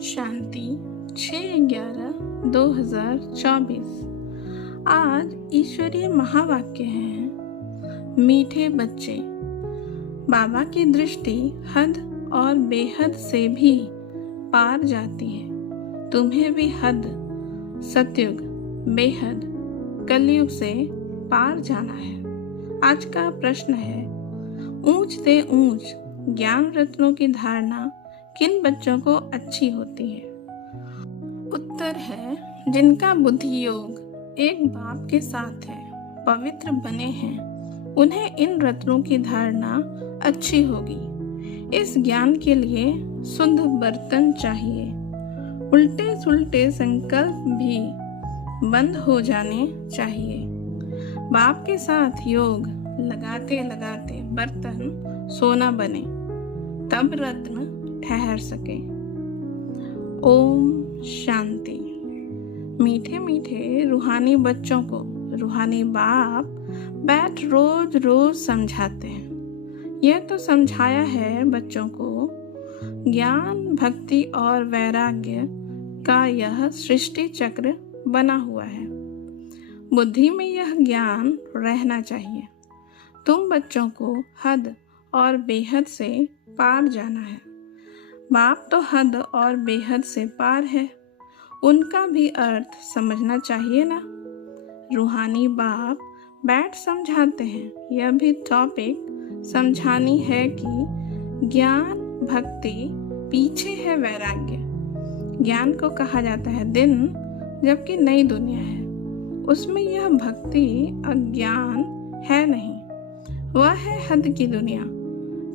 शांति 6/11/2024। आज ईश्वरीय महावाक्य हैं, मीठे बच्चे। बाबा की दृष्टि हद और बेहद से भी पार जाती है। तुम्हें भी हद, सतयुग, बेहद, कलयुग से पार जाना है। आज का प्रश्न है, ऊंच से ऊंच ज्ञान रत्नों की धारणा किन बच्चों को अच्छी होती है? उत्तर है, जिनका बुद्धि योग एक बाप के साथ है, पवित्र बने हैं, उन्हें इन रत्नों की धारणा अच्छी होगी। इस ज्ञान के लिए शुद्ध बर्तन चाहिए। उल्टे सुलटे संकल्प भी बंद हो जाने चाहिए। बाप के साथ योग लगाते लगाते बर्तन सोना बने, तब रत्न ठहर सके। ओम शांति। मीठे मीठे रूहानी बच्चों को रूहानी बाप बैठ रोज रोज समझाते हैं। यह तो समझाया है बच्चों को, ज्ञान, भक्ति और वैराग्य का यह सृष्टि चक्र बना हुआ है। बुद्धि में यह ज्ञान रहना चाहिए। तुम बच्चों को हद और बेहद से पार जाना है। बाप तो हद और बेहद से पार है, उनका भी अर्थ समझना चाहिए ना। रूहानी बाप बैठ समझाते हैं। यह भी टॉपिक समझानी है कि ज्ञान, भक्ति पीछे है वैराग्य। ज्ञान को कहा जाता है दिन, जबकि नई दुनिया है, उसमें यह भक्ति अज्ञान है नहीं, वह है हद की दुनिया,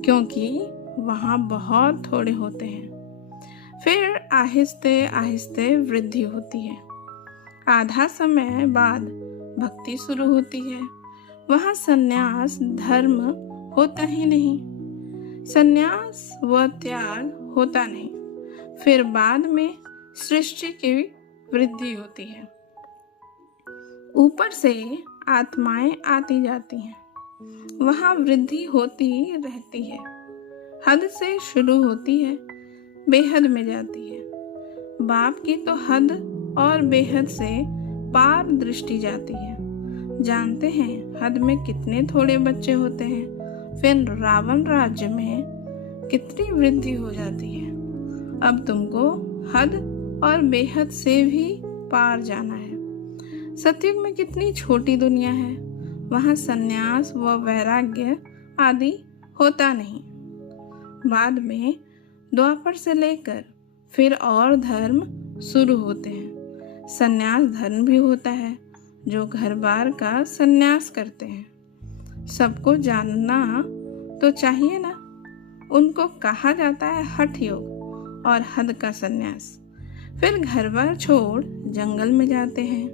क्योंकि वहाँ बहुत थोड़े होते हैं। फिर आहिस्ते आहिस्ते वृद्धि होती है। आधा समय बाद भक्ति शुरू होती है। वहाँ संन्यास धर्म होता ही नहीं, संन्यास व त्याग होता नहीं। फिर बाद में सृष्टि की वृद्धि होती है। ऊपर से आत्माएं आती जाती हैं, वहाँ वृद्धि होती रहती है। हद से शुरू होती है, बेहद में जाती है। बाप की तो हद और बेहद से पार दृष्टि जाती है। जानते हैं हद में कितने थोड़े बच्चे होते हैं, फिर रावण राज्य में कितनी वृद्धि हो जाती है। अब तुमको हद और बेहद से भी पार जाना है। सतयुग में कितनी छोटी दुनिया है, वहाँ संन्यास व वैराग्य आदि होता नहीं। बाद में द्वापर से लेकर फिर और धर्म शुरू होते हैं। संन्यास धर्म भी होता है, जो घर बार का संन्यास करते हैं। सबको जानना तो चाहिए ना। उनको कहा जाता है हठ योग और हद का संन्यास। फिर घर बार छोड़ जंगल में जाते हैं।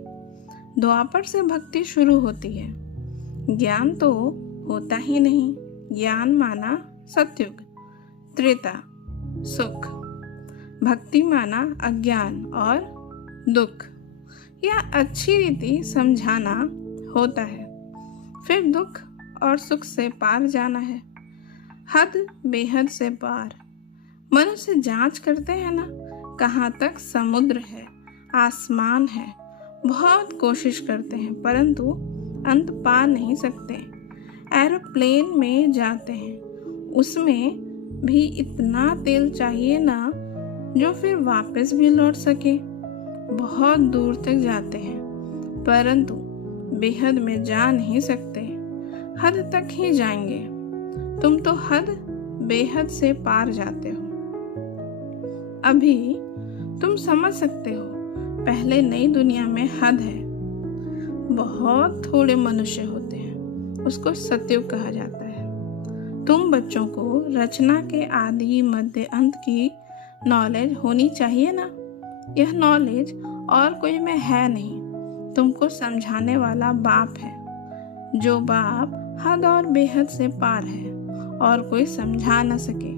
द्वापर से भक्ति शुरू होती है। ज्ञान तो होता ही नहीं। ज्ञान माना सतयुग, त्रेता, सुख। भक्ति माना अज्ञान और दुख। यह अच्छी रीति समझाना होता है। फिर दुख और सुख से पार जाना है। हद बेहद से पार। मनुष्य जांच करते हैं ना, कहाँ तक समुद्र है, आसमान है। बहुत कोशिश करते हैं, परंतु अंत पा नहीं सकते। एरोप्लेन में जाते हैं, उसमें भी इतना तेल चाहिए ना, जो फिर वापस भी लौट सके। बहुत दूर तक जाते हैं, परंतु बेहद में जा नहीं सकते। हद तक ही जाएंगे। तुम तो हद बेहद से पार जाते हो। अभी तुम समझ सकते हो, पहले नई दुनिया में हद है, बहुत थोड़े मनुष्य होते हैं, उसको सतयुग कहा जाता है। तुम बच्चों को रचना के आदि मध्य अंत की नॉलेज होनी चाहिए ना। यह नॉलेज और कोई में है नहीं, तुमको समझाने वाला बाप है, जो बाप हद और बेहद से पार है और कोई समझा न सके।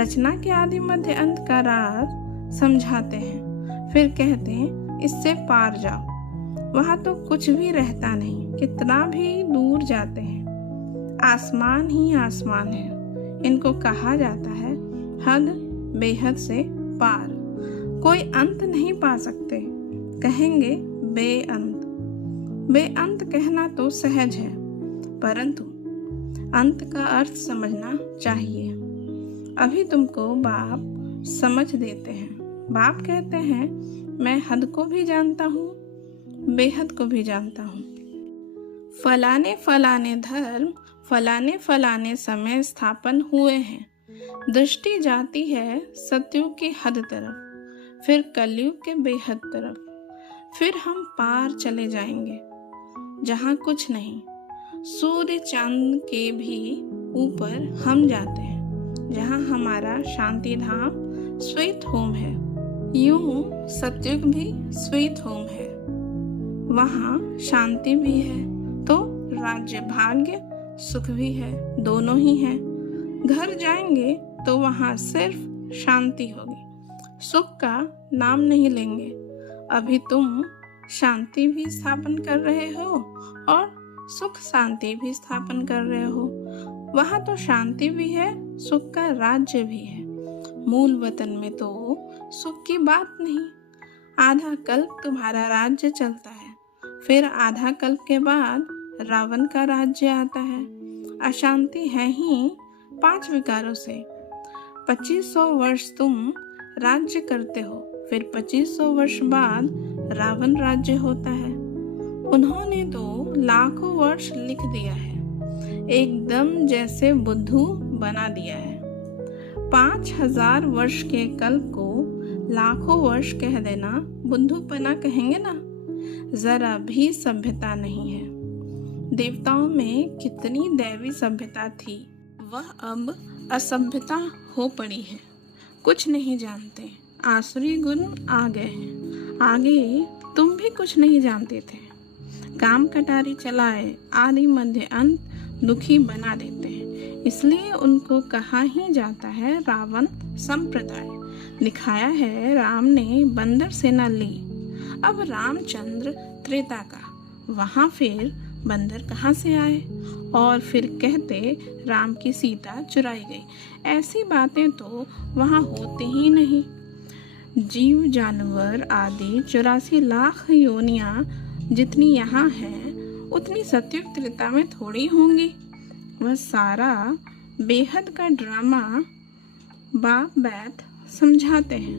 रचना के आदि मध्य अंत का राज समझाते हैं, फिर कहते हैं इससे पार जाओ। वहाँ तो कुछ भी रहता नहीं, कितना भी दूर जाते हैं, आसमान ही आसमान है। इनको कहा जाता है हद बेहद से पार। कोई अंत नहीं पा सकते, कहेंगे बेअंत। बेअंत कहना तो सहज है, परंतु अंत का अर्थ समझना चाहिए। अभी तुमको बाप समझ देते हैं। बाप कहते हैं, मैं हद को भी जानता हूँ, बेहद को भी जानता हूँ। फलाने फलाने धर्म फलाने फलाने समय स्थापन हुए हैं। दृष्टि जाती है सतयुग की हद तरफ, फिर कलयुग के बेहद तरफ, फिर हम पार चले जाएंगे जहाँ कुछ नहीं। सूर्य चांद के भी ऊपर हम जाते हैं, जहाँ हमारा शांति धाम स्वीट होम है। यूं सतयुग भी स्वीट होम है, वहाँ शांति भी है तो राज्य भाग्य सुख भी है, दोनों ही है। घर जाएंगे तो वहाँ सिर्फ शांति होगी, सुख का नाम नहीं लेंगे। अभी तुम शांति भी स्थापन कर रहे हो और सुख शांति भी स्थापन कर रहे हो। वहाँ तो शांति भी है, सुख का राज्य भी है। मूल वतन में तो सुख की बात नहीं। आधा कल्प तुम्हारा राज्य चलता है, फिर आधा कल्प के बाद रावण का राज्य आता है। अशांति है ही 5 विकारों से। 2500 वर्ष तुम राज्य करते हो, फिर 2500 वर्ष बाद रावण राज्य होता है। उन्होंने तो लाखों वर्ष लिख दिया है, एकदम जैसे बुद्धू बना दिया है। 5000 वर्ष के कल्प को लाखों वर्ष कह देना बुद्धूपना कहेंगे ना। जरा भी सभ्यता नहीं है। देवताओं में कितनी दैवी सभ्यता थी, वह अब असभ्यता हो पड़ी है। कुछ नहीं जानते, आसुरी गुण आ गए हैं। आगे तुम भी कुछ नहीं जानते थे। काम कटारी चलाए आदि मध्य अंत दुखी बना देते हैं, इसलिए उनको कहा ही जाता है रावण संप्रदाय। दिखाया है राम ने बंदर सेना ली। अब रामचंद्र त्रेता का, वहाँ फिर बंदर कहाँ से आए? और फिर कहते राम की सीता चुराई गई। ऐसी बातें तो वहाँ होती ही नहीं। जीव जानवर आदि 84 लाख योनियाँ जितनी यहाँ हैं उतनी सतयुग त्रेता में थोड़ी होंगी। वह सारा बेहद का ड्रामा बाप बैठ समझाते हैं।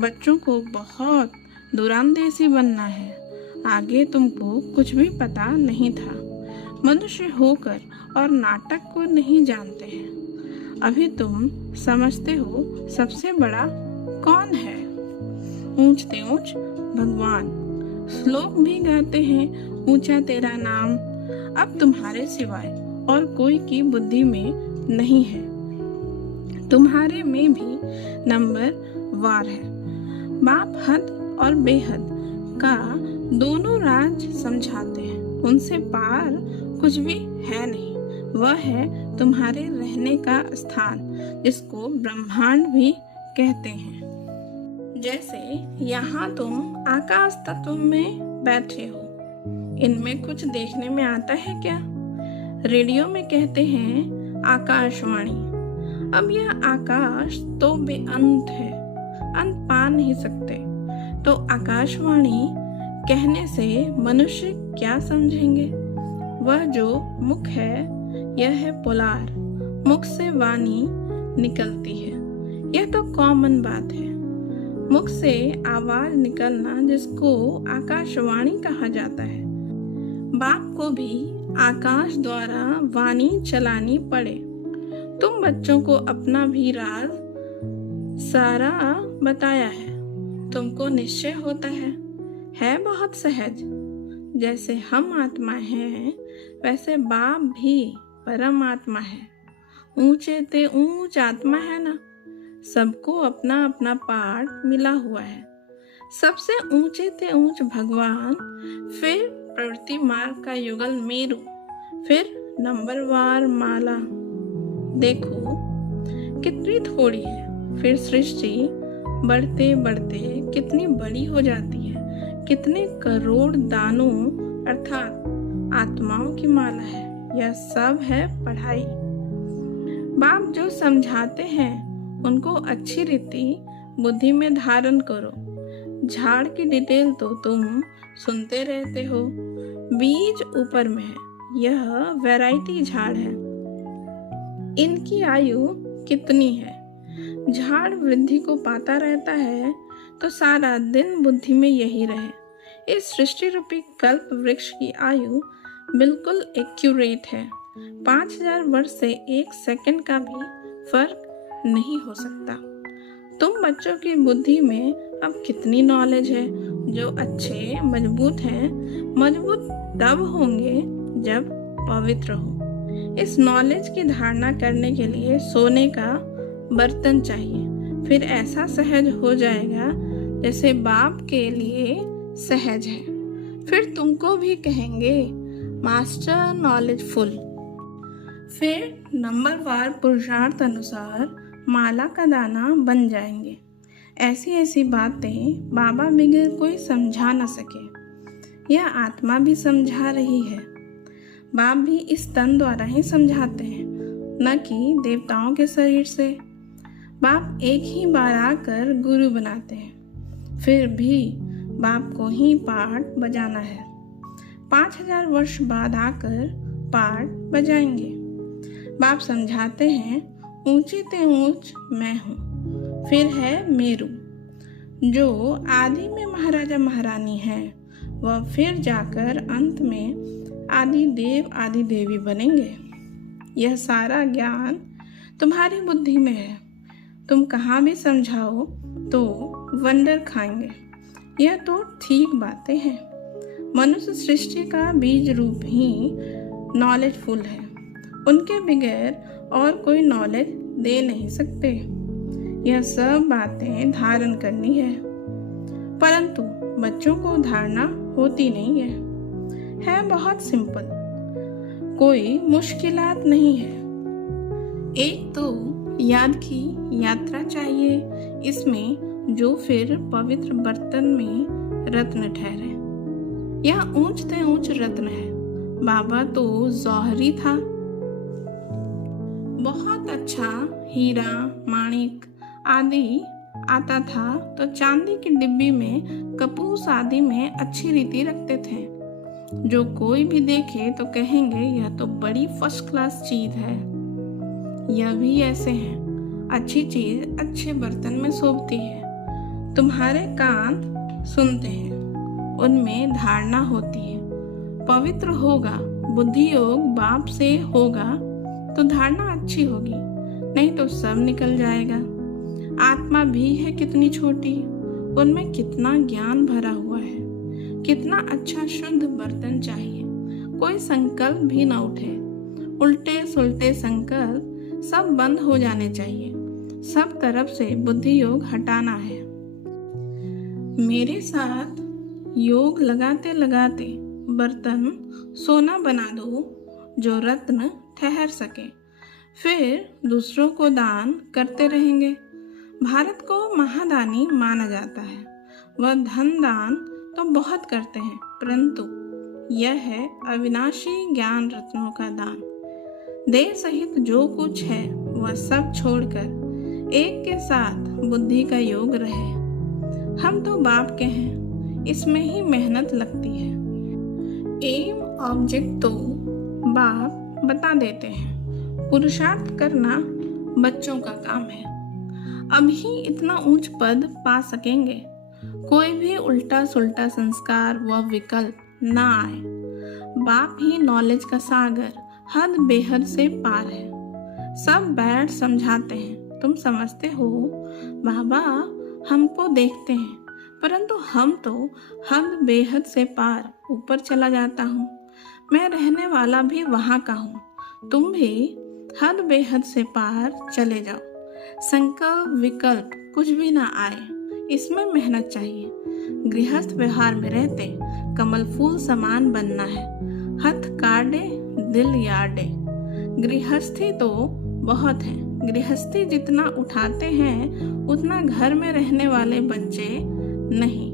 बच्चों को बहुत दूरांदेशी बनना है। आगे तुमको कुछ भी पता नहीं था। मनुष्य होकर और नाटक को नहीं जानते हैं। अभी तुम समझते हो सबसे बड़ा कौन है? ऊंचते ऊंच भगवान। श्लोक भी गाते हैं, ऊंचा तेरा नाम अब तुम्हारे सिवाय और कोई की बुद्धि में नहीं है। तुम्हारे में भी नंबर वार है। बाप हद और बेहद का दोनों राज समझाते हैं। उनसे पार कुछ भी है नहीं। वह है तुम्हारे रहने का स्थान, जिसको ब्रह्मांड भी कहते हैं। जैसे यहाँ तुम आकाश तत्व में बैठे हो, इनमें कुछ देखने में आता है क्या? रेडियो में कहते हैं आकाशवाणी। अब यह आकाश तो बेअंत है, अंत पा नहीं सकते। तो आकाशवाणी कहने से मनुष्य क्या समझेंगे? वह जो मुख है, यह है पोलार। मुख से वाणी निकलती है, यह तो कॉमन बात है। मुख से आवाज निकलना, जिसको आकाशवाणी कहा जाता है। बाप को भी आकाश द्वारा वाणी चलानी पड़े। तुम बच्चों को अपना भी राज सारा बताया है। तुमको निश्चय होता है बहुत सहज। जैसे हम आत्मा हैं, वैसे बाप भी परम आत्मा है। ऊंचे ते ऊंच आत्मा है ना। सबको अपना अपना पार्ट मिला हुआ है। सबसे ऊंचे ते ऊंच भगवान, फिर प्रवृत्ति मार्ग का युगल मेरु, फिर नंबरवार माला। देखो कितनी थोड़ी है, फिर सृष्टि बढ़ते बढ़ते कितनी बड़ी हो जाती है। कितने करोड़ दानों अर्थात आत्माओं की माला है। यह सब है पढ़ाई। बाप जो समझाते हैं उनको अच्छी रीति बुद्धि में धारण करो। झाड़ की डिटेल तो तुम सुनते रहते हो। बीज ऊपर में है, यह वैरायटी झाड़ है। इनकी आयु कितनी है? झाड़ वृद्धि को पाता रहता है तो सारा दिन बुद्धि में यही रहे। इस सृष्टि रूपी कल्प वृक्ष की आयु बिल्कुल एक्यूरेट है। 5000 वर्ष से 1 सेकंड का भी फर्क नहीं हो सकता। तुम बच्चों की बुद्धि में अब कितनी नॉलेज है, जो अच्छे मजबूत हैं। मजबूत तब होंगे जब पवित्र हो। इस नॉलेज की धारणा करने के लिए सोने का बर्तन चाहिए, फिर ऐसा सहज हो जाएगा जैसे बाप के लिए सहज है। फिर तुमको भी कहेंगे मास्टर नॉलेजफुल। फिर नंबरवार पुरुषार्थ अनुसार माला का दाना बन जाएंगे। ऐसी ऐसी बातें बाबा बगैर कोई समझा न सके। यह आत्मा भी समझा रही है। बाप भी इस तन द्वारा ही समझाते हैं, न कि देवताओं के शरीर से। बाप एक ही बार आकर गुरु बनाते हैं, फिर भी बाप को ही पाठ बजाना है। 5000 वर्ष बाद आकर पाठ बजाएंगे। बाप समझाते हैं ऊंचे ते ऊंच मैं हूँ। फिर है मेरू, जो आदि में महाराजा महारानी है। वह फिर जाकर अंत में आदि देव आदि देवी बनेंगे। यह सारा ज्ञान तुम्हारी बुद्धि में है। तुम कहाँ भी समझाओ तो वंडर खाएंगे। यह तो ठीक बातें हैं। मनुष्य सृष्टि का बीज रूप ही नॉलेजफुल है। उनके बगैर और कोई नॉलेज दे नहीं सकते। यह सब बातें धारण करनी है, परंतु बच्चों को धारणा होती नहीं है बहुत सिंपल, कोई मुश्किलात नहीं है। एक तो याद की यात्रा चाहिए, इसमें जो फिर पवित्र बर्तन में रत्न ठहरे। यह ऊंचते ऊंच रत्न है। बाबा तो जौहरी था, बहुत अच्छा हीरा माणिक आदि आता था तो चांदी की डिब्बी में कपूस आदि में अच्छी रीति रखते थे। जो कोई भी देखे तो कहेंगे यह तो बड़ी फर्स्ट क्लास चीज है। यह भी ऐसे हैं, अच्छी चीज अच्छे बर्तन में शोभती है। तुम्हारे कान सुनते हैं, उनमें धारणा होती है। पवित्र होगा, बुद्धि योग बाप से होगा तो धारणा अच्छी होगी, नहीं तो सब निकल जाएगा। आत्मा भी है कितनी छोटी, उनमें कितना ज्ञान भरा हुआ है। कितना अच्छा शुद्ध बर्तन चाहिए, कोई संकल्प भी न उठे। उल्टे सुलटे संकल्प सब बंद हो जाने चाहिए। सब तरफ से बुद्धि योग हटाना है। मेरे साथ योग लगाते लगाते बर्तन सोना बना दो, जो रत्न ठहर सके। फिर दूसरों को दान करते रहेंगे। भारत को महादानी माना जाता है। वह धन दान तो बहुत करते हैं, परंतु यह है अविनाशी ज्ञान रत्नों का दान। देह सहित जो कुछ है वह सब छोड़कर एक के साथ बुद्धि का योग रहे। हम तो बाप के हैं, इसमें ही मेहनत लगती है। एम ऑब्जेक्ट तो बाप बता देते हैं। पुरुषार्थ करना बच्चों का काम है। अभी इतना ऊंच पद पा सकेंगे, कोई भी उल्टा सुल्टा संस्कार व विकल्प ना आए। बाप ही नॉलेज का सागर हद बेहद से पार है। सब बैठ समझाते हैं, तुम समझते हो बाबा हमको देखते हैं, परंतु हम तो हद बेहद से पार ऊपर चला जाता हूँ। मैं रहने वाला भी वहाँ का हूँ, तुम भी हद बेहद से पार चले जाओ। संकल्प विकल्प कुछ भी ना आए, इसमें मेहनत चाहिए। गृहस्थ व्यवहार में रहते कमल फूल समान बनना है। हथ काटे दिल याडे। गृहस्थी तो बहुत है, गृहस्थी जितना उठाते हैं उतना घर में रहने वाले बच्चे नहीं।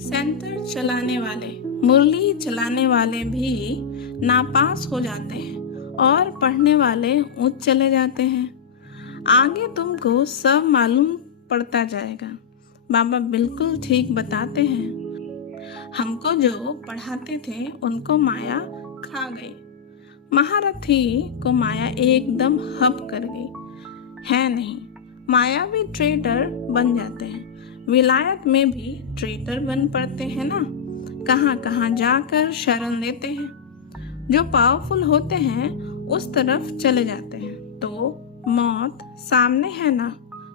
सेंटर चलाने वाले, मुरली चलाने वाले भी नापास हो जाते हैं और पढ़ने वाले ऊंच चले जाते हैं। आगे तुमको सब मालूम पड़ता जाएगा। बाबा बिल्कुल ठीक बताते हैं। हमको जो पढ़ाते थे उनको माया खा गई। महारथी को माया एकदम हप कर गई। है नहीं, माया भी ट्रेडर बन जाते हैं। विलायत में भी ट्रेडर बन पड़ते हैं ना। कहाँ कहाँ जाकर शरण लेते हैं। जो पावरफुल होते हैं उस तरफ चले जाते हैं तो मौत सामने है ना,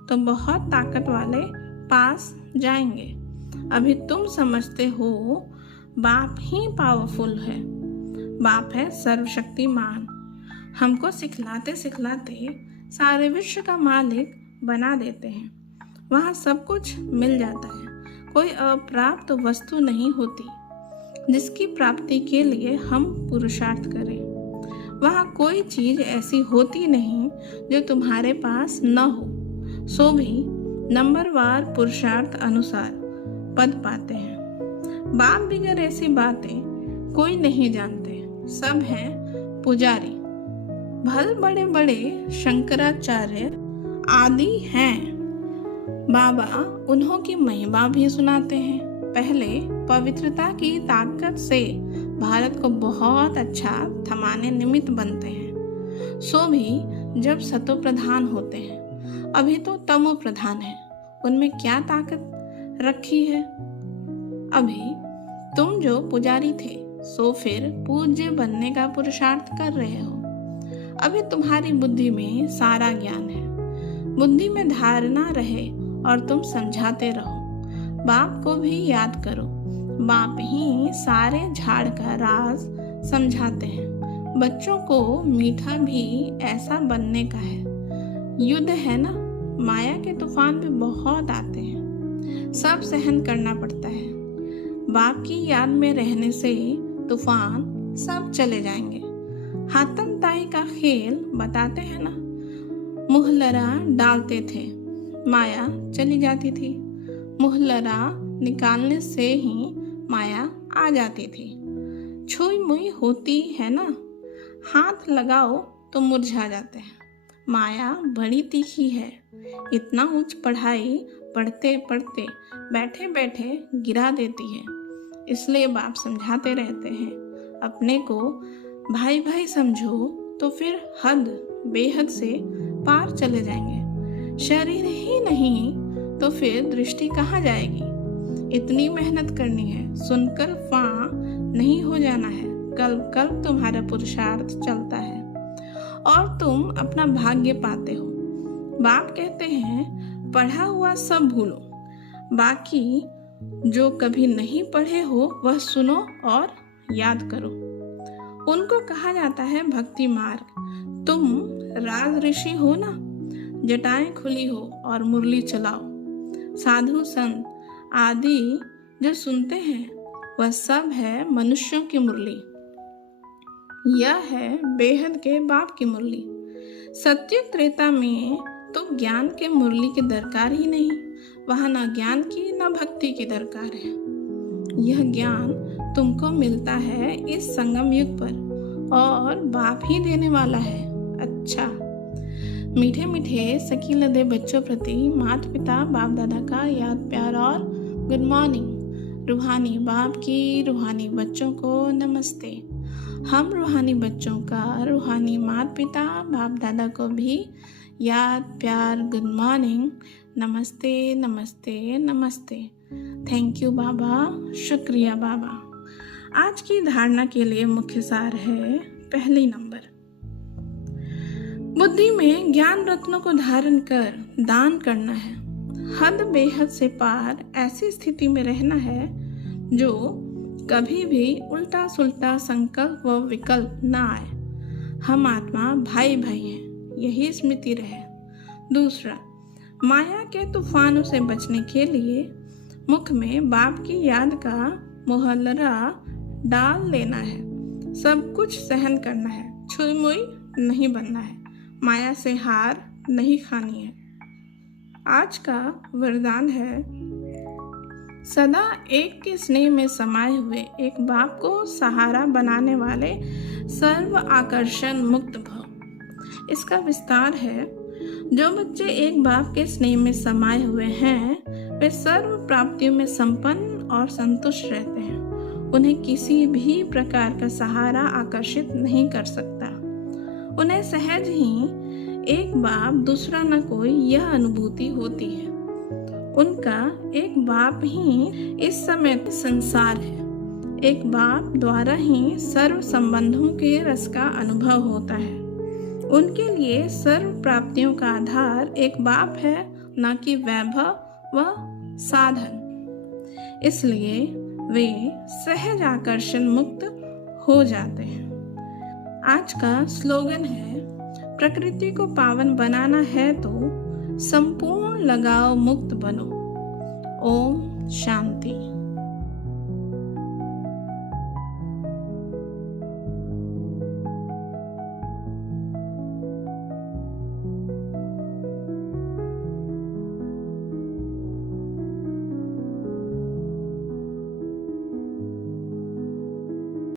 तो बहुत ताकत वाले पास जाएंगे। अभी तुम समझते हो बाप ही पावरफुल है। बाप है सर्वशक्तिमान। हमको सिखलाते सिखलाते सारे विश्व का मालिक बना देते हैं। वहाँ सब कुछ मिल जाता है। कोई अप्राप्त वस्तु नहीं होती जिसकी प्राप्ति के लिए हम पुरुषार्थ करें। वहाँ कोई चीज ऐसी होती नहीं जो तुम्हारे पास न हो। सो भी नंबरवार पुरुषार्थ अनुसार पद पाते हैं। बाप बिगर ऐसी बातें कोई नहीं जानते। सब हैं पुजारी। भल बड़े बड़े शंकराचार्य आदि हैं। बाबा उन्हों की महिमा भी सुनाते हैं। पहले पवित्रता की ताकत से भारत को बहुत अच्छा थमाने निमित्त बनते हैं। सो भी जब सतो प्रधान होते हैं, अभी तो तमो प्रधान है, उनमें क्या ताकत रखी है। अभी तुम जो पुजारी थे सो फिर पूज्य बनने का पुरुषार्थ कर रहे हो। अभी तुम्हारी बुद्धि में सारा ज्ञान है। बुद्धि में धारणा रहे और तुम समझाते रहो। बाप को भी याद करो। बाप ही सारे झाड़ का राज समझाते हैं। बच्चों को मीठा भी ऐसा बनने का है। युद्ध है ना, माया के तूफान भी बहुत आते हैं। सब सहन करना पड़ता है। बाप की याद में रहने से तूफान सब चले जाएंगे। हाथम ताई का खेल बताते हैं ना। मुहलरा डालते थे, माया चली जाती थी। मुहलरा निकालने से ही माया आ जाती थी। छुई मुई होती है ना, हाथ लगाओ तो मुरझा जाते हैं। माया बड़ी तीखी है। इतना उच्च पढ़ाई पढ़ते पढ़ते बैठे बैठे गिरा देती है। इसलिए बाप समझाते रहते हैं, अपने को भाई भाई समझो तो फिर हद बेहद से पार चले जाएंगे। शरीर ही नहीं तो फिर दृष्टि कहाँ जाएगी। इतनी मेहनत करनी है, सुनकर फां नहीं हो जाना है। कल कल तुम्हारा पुरुषार्थ चलता है और तुम अपना भाग्य पाते हो। बाप कहते हैं पढ़ा हुआ सब भूलो, बाकी जो कभी नहीं पढ़े हो वह सुनो और याद करो। उनको कहा जाता है भक्ति मार्ग। तुम राज ऋषि हो ना, जटाएं खुली हो और मुरली चलाओ। साधु संत आदि जो सुनते हैं वह सब है मनुष्यों की मुरली। यह है बेहद के बाप की मुरली। सत्युग त्रेता में तो ज्ञान के मुरली की दरकार ही नहीं। वहाँ न ज्ञान की न भक्ति की दरकार है। यह ज्ञान तुमको मिलता है इस संगम युग पर और बाप ही देने वाला है। अच्छा, मीठे मीठे सखी लदे बच्चों प्रति माता पिता बाप दादा का याद प्यार और गुड मॉर्निंग। रूहानी बाप की रूहानी बच्चों को नमस्ते। हम रूहानी बच्चों का रूहानी माता पिता बाप दादा को भी याद प्यार गुड मॉर्निंग, नमस्ते नमस्ते नमस्ते। थैंक यू बाबा, शुक्रिया बाबा। आज की धारणा के लिए मुख्य सार है पहली नंबर, बुद्धि में ज्ञान रत्नों को धारण कर दान करना है। हद बेहद से पार ऐसी स्थिति में रहना है जो कभी भी उल्टा सुल्टा संकल्प व विकल्प न आए। हम आत्मा भाई भाई हैं, यही स्मृति रहे। दूसरा, माया के तूफानों से बचने के लिए मुख में बाप की याद का मुहल्लरा डाल लेना है। सब कुछ सहन करना है, छुई मुई नहीं बनना है, माया से हार नहीं खानी है। आज का वरदान है, सदा एक के स्नेह में समाये हुए एक बाप को सहारा बनाने वाले सर्व आकर्षण मुक्त भव। इसका विस्तार है, जो बच्चे एक बाप के स्नेह में समाये हुए हैं वे सर्व प्राप्तियों में संपन्न और संतुष्ट रहते हैं। उन्हें किसी भी प्रकार का सहारा आकर्षित नहीं कर सकता। उन्हें सहज ही एक बाप दूसरा न कोई यह अनुभूति होती है। उनका एक बाप ही इस समय संसार है। एक बाप द्वारा ही सर्व संबंधों के रस का अनुभव होता है। उनके लिए सर्व प्राप्तियों का आधार एक बाप है, न कि वैभव व साधन। इसलिए वे सहज आकर्षण मुक्त हो जाते हैं। आज का स्लोगन है, प्रकृति को पावन बनाना है तो संपूर्ण लगाव मुक्त बनो। ओम शांति।